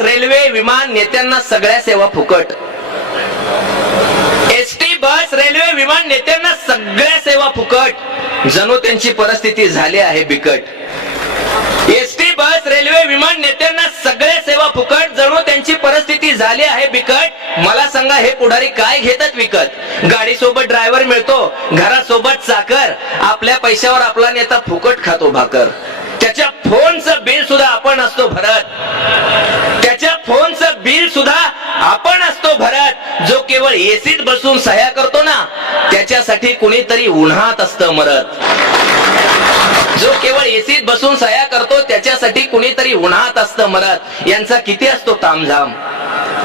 railway विमान नेत्यांना सगळ्या सेवा फुकट एसटी बस रेल्वे विमान नेत्यांना सगळ्या सेवा फुकट जणू त्यांची परिस्थिती झाली आहे बिकट एसटी बस रेल्वे विमान नेत्यांना सगळ्या सेवा फुकट जणू त्यांची परिस्थिती झाली आहे बिकट मला सांगा हे पुढारी काय घेतात विकत गाडी सोबत ड्रायव्हर मिळतो घरासोबत चाकर आपल्या पैशावर आपला नेता फुकट खातो भाकर त्याच्या फोनचं बिल सुद्धा आपण असतो भरत एसीत बसून सह्या करतो ना त्याच्यासाठी कुणीतरी उन्हात असतं मरत जो केवळ एसीत बसून सह्या करतो त्याच्यासाठी कुणीतरी उन्हात असतं मरत यांचा किती असतो तामझाम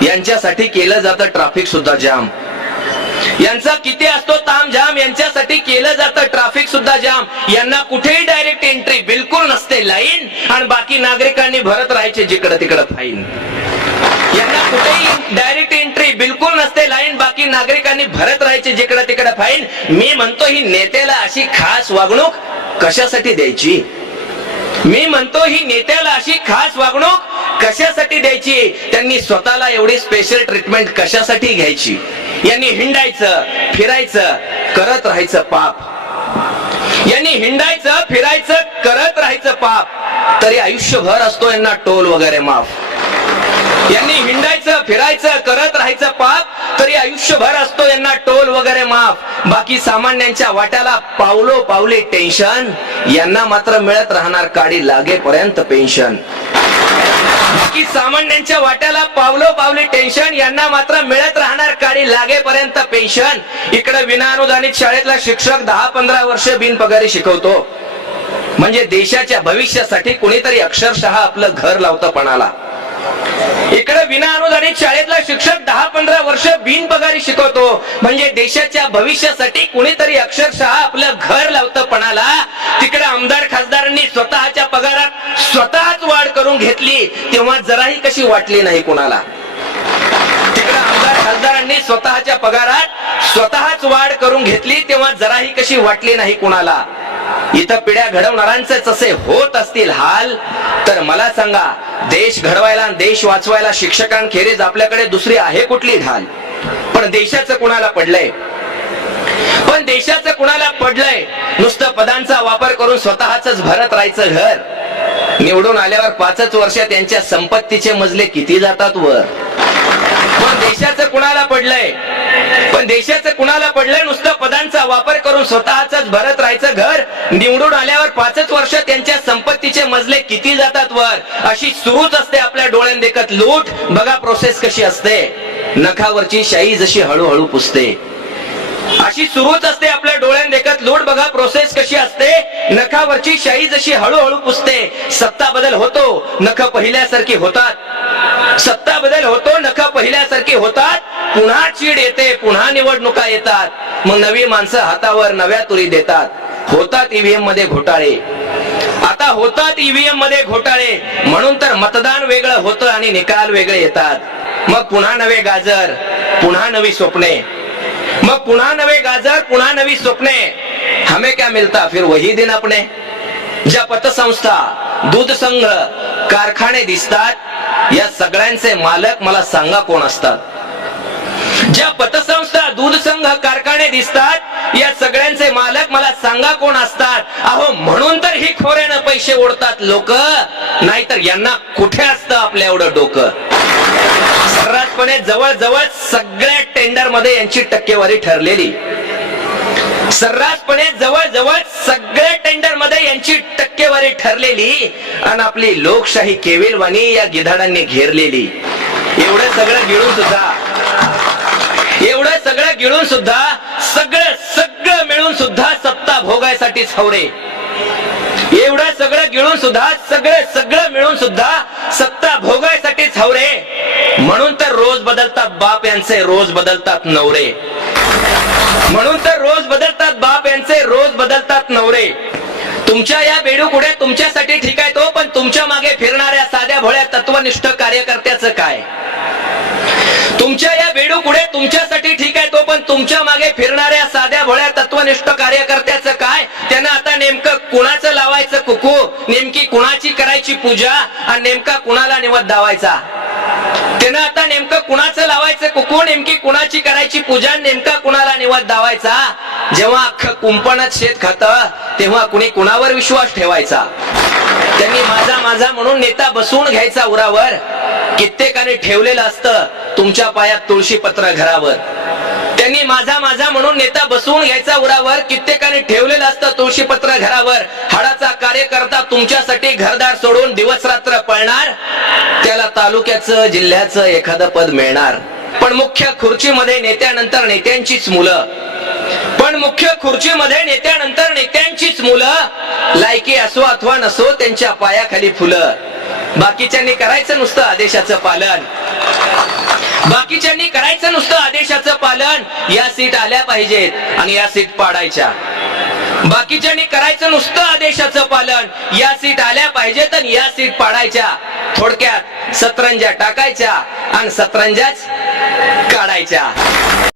यांच्यासाठी केलं जातं ट्राफिक सुद्धा जाम यांचा किती असतो तामझाम यांच्यासाठी केलं जातं ट्राफिक सुद्धा जाम यांना कुठेही डायरेक्ट एंट्री बिलकुल नसते लाईन आणि बाकी नागरिकांनी भरत राहायचे जिकडे तिकडं फाईन यांना कुठेही डायरेक्ट की नागरिकांनी भरत राहायचे जिकडे तिकडे फाईन मी म्हणतो ही नेत्याला अशी खास वागणूक कशासाठी द्यायची मी म्हणतो ही नेत्याला अशी खास वागणूक कशासाठी द्यायची त्यांनी स्वतःला एवढी स्पेशल ट्रीटमेंट कशासाठी घ्यायची यांनी हिंडायचं फिरायचं करत राहायचं पाप यांनी हिंडायचं फिरायचं करत राहायचं पाप तरी आयुष्यभर असतो यांना टोल वगैरे माफ यांनी हिंडायचं फिरायचं करत राहायचं पाप तरी आयुष्यभर असतो यांना टोल वगैरे माफ बाकी सामान्यांच्या वाट्याला पावलो पावले टेन्शन यांना मात्र मिळत राहणार काडी लागेपर्यंत पेन्शन बाकी सामान्यांच्या वाट्याला पावलो पावले टेन्शन यांना मात्र मिळत राहणार काडी लागेपर्यंत पेन्शन इकडे विनाअनुदानित शाळेतला शिक्षक दहा पंधरा वर्ष बिन पगारी शिकवतो म्हणजे देशाच्या भविष्यासाठी कुणीतरी अक्षरशः आपलं घर लावतं पणाला इकडे विना अनुदानित शाळेतला शिक्षक दहा पंधरा वर्ष बिन पगारी शिकवतो म्हणजे देशाच्या भविष्यासाठी कुणीतरी अक्षरशः आपलं घर लावतं पणाला तिकडे आमदार खासदारांनी स्वतःच्या पगारात स्वतःच वाढ करून घेतली तेव्हा जराही कशी वाटली नाही कुणाला तिकडे आमदार खासदारांनी स्वतःच्या पगारात स्वतःच वाढ करून घेतली तेव्हा जराही कशी वाटली नाही कुणाला इथं पिढ्या घडवणाऱ्यांचे असे होत असतील हाल तर मला सांगा देश घडवायला देश वाचवायला शिक्षकांखेरीज आपल्याकडे दुसरी आहे कुठली ढाल पण देशाचं कुणाला पडलंय पण देशाचं कुणाला पडलंय नुसतं पदांचा वापर करून स्वतःच भरत राहायचं घर निवडून आल्यावर पाचच वर्ष त्यांच्या संपत्तीचे मजले किती जातात वर पण देशाचं कुणाला पडलंय पण देशाचं कुणाला पडलं नुसतं पदांचा वापर करून स्वतःच भरत राहायचं घर निवडून आल्यावर पाचच वर्ष त्यांच्या संपत्तीचे मजले किती जातात वर अशी सुरूच असते आपल्या डोळ्यांदेखत लूट बघा प्रोसेस कशी असते नखावरची शाई जशी हळूहळू पुसते अशी सुरूच असते आपल्या डोळ्यांदेखत लूट बघा प्रोसेस कशी असते नखावरची शाई जशी हळूहळू पुसते सत्ता बदल होतो नख पहिल्यासारखी होतात सत्ता बदल होतो नख पहिल्यासारखी होतात पुन्हा चीड येते पुन्हा निवडणुका येतात मग नवी माणसं हातावर नव्या तुरी देतात होतात ईव्हीएम e मध्ये घोटाळे आता होतात ईव्हीएम e मध्ये घोटाळे म्हणून तर मतदान वेगळं होतं आणि निकाल वेगळे येतात मग पुन्हा नवे गाजर पुन्हा नवी स्वप्ने मग पुन्हा नवे गाजर पुन्हा नवी स्वप्ने हमे क्या मिलता फिर वही दिन अपने ज्या पतसंस्था दूध संघ कारखाने दिसतात या सगळ्यांचे मालक मला सांगा कोण असतात ज्या पतसंस्था दूध संघ कारखाने दिसतात या सगळ्यांचे मालक मला सांगा कोण असतात अहो म्हणून तर ही खोऱ्यानं पैसे ओढतात लोक नाहीतर यांना कुठे असत आपल्या एवढं डोकं सर्रासपणे जवळजवळ सगळ्या टेंडर मध्ये यांची टक्केवारी ठरलेली सर्रासपणे जवळजवळ सगळ्या टेंडर मध्ये यांची टक्केवारी ठरलेली आणि आपली लोकशाही केविलवाणी या गिधाडांनी घेरलेली एवढं सगळं गिळून सुद्धा सगळ सुद्धा सगळं सगळं मिळून सुद्धा सत्ता भोगायसाठी हवडे एवढं सगळं गिळून सुद्धा सगळं सगळं मिळून सुद्धा सत्ता भोगायसाठी हवरे म्हणून तर रोज बदलतात बाप यांचे रोज बदलतात नवरे म्हणून तर रोज बदलतात बाप यांचे रोज बदलतात नवरे तुमच्या या बेडू कुठे तुमच्यासाठी ठीक आहे तो पण तुमच्या मागे फिरणाऱ्या साध्या भोळ्या तत्वनिष्ठ कार्यकर्त्याचं काय तुमच्या या बेडूकुडे तुमच्यासाठी ठीक आहे तो पण तुमच्या मागे फिरणाऱ्या साध्या भोळ्या तत्वनिष्ठ कार्यकर्त्याचं काय त्यांना आता नेमकं कुणाचं लावायचं कुकू नेमकी कुणाची करायची पूजा आणि नेमका कुणाला निवत दावायचा त्यांना आता नेमकं कुणाचं लावायचं कुकू नेमकी कुणाची करायची पूजा नेमका कुणाला निवत दावायचा जेव्हा अख्खं कुंपणत शेत खात तेव्हा कुणी कुणावर विश्वास ठेवायचा त्यांनी माझा माझा म्हणून नेता बसवून घ्यायचा उरावर कित्येकाने ठेवलेलं असतं तुमच्या पायात तुळशी पत्र घरावर त्यांनी माझा माझा म्हणून नेता बसवून घ्यायचा उरावर कित्येकाने ठेवलेलं असतं तुळशी पत्र घरावर हाडाचा कार्यकर्ता तुमच्यासाठी घरदार सोडून दिवस रात्र पळणार त्याला तालुक्याचं जिल्ह्याचं एखादं पद मिळणार पण मुख्य खुर्चीमध्ये नेत्यानंतर नेत्यांचीच मुलं पण मुख्य खुर्चीमध्ये नेत्यानंतर नेत्यांचीच मुलं लायकी असो अथवा नसो त्यांच्या पायाखाली फुलं बाकीच्यांनी करायचं नुसतं आदेशाचं पालन बाकीच्यांनी करायचं नुसतं आदेशाचं पालन या सीट आल्या पाहिजेत आणि या सीट पाडायच्या बाकीच्यांनी करायचं नुसतं आदेशाचं पालन या सीट आल्या पाहिजेत आणि या सीट पाडायच्या थोडक्यात सतरंजा टाकायच्या आणि सतरंजाच काढायच्या